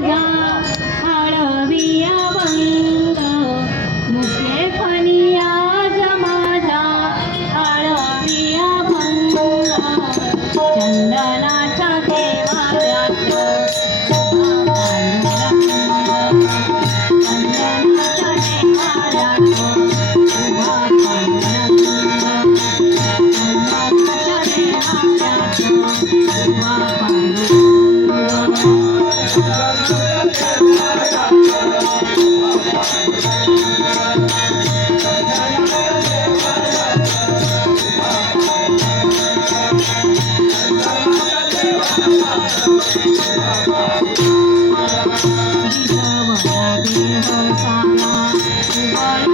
माझा Thank you.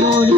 Lord,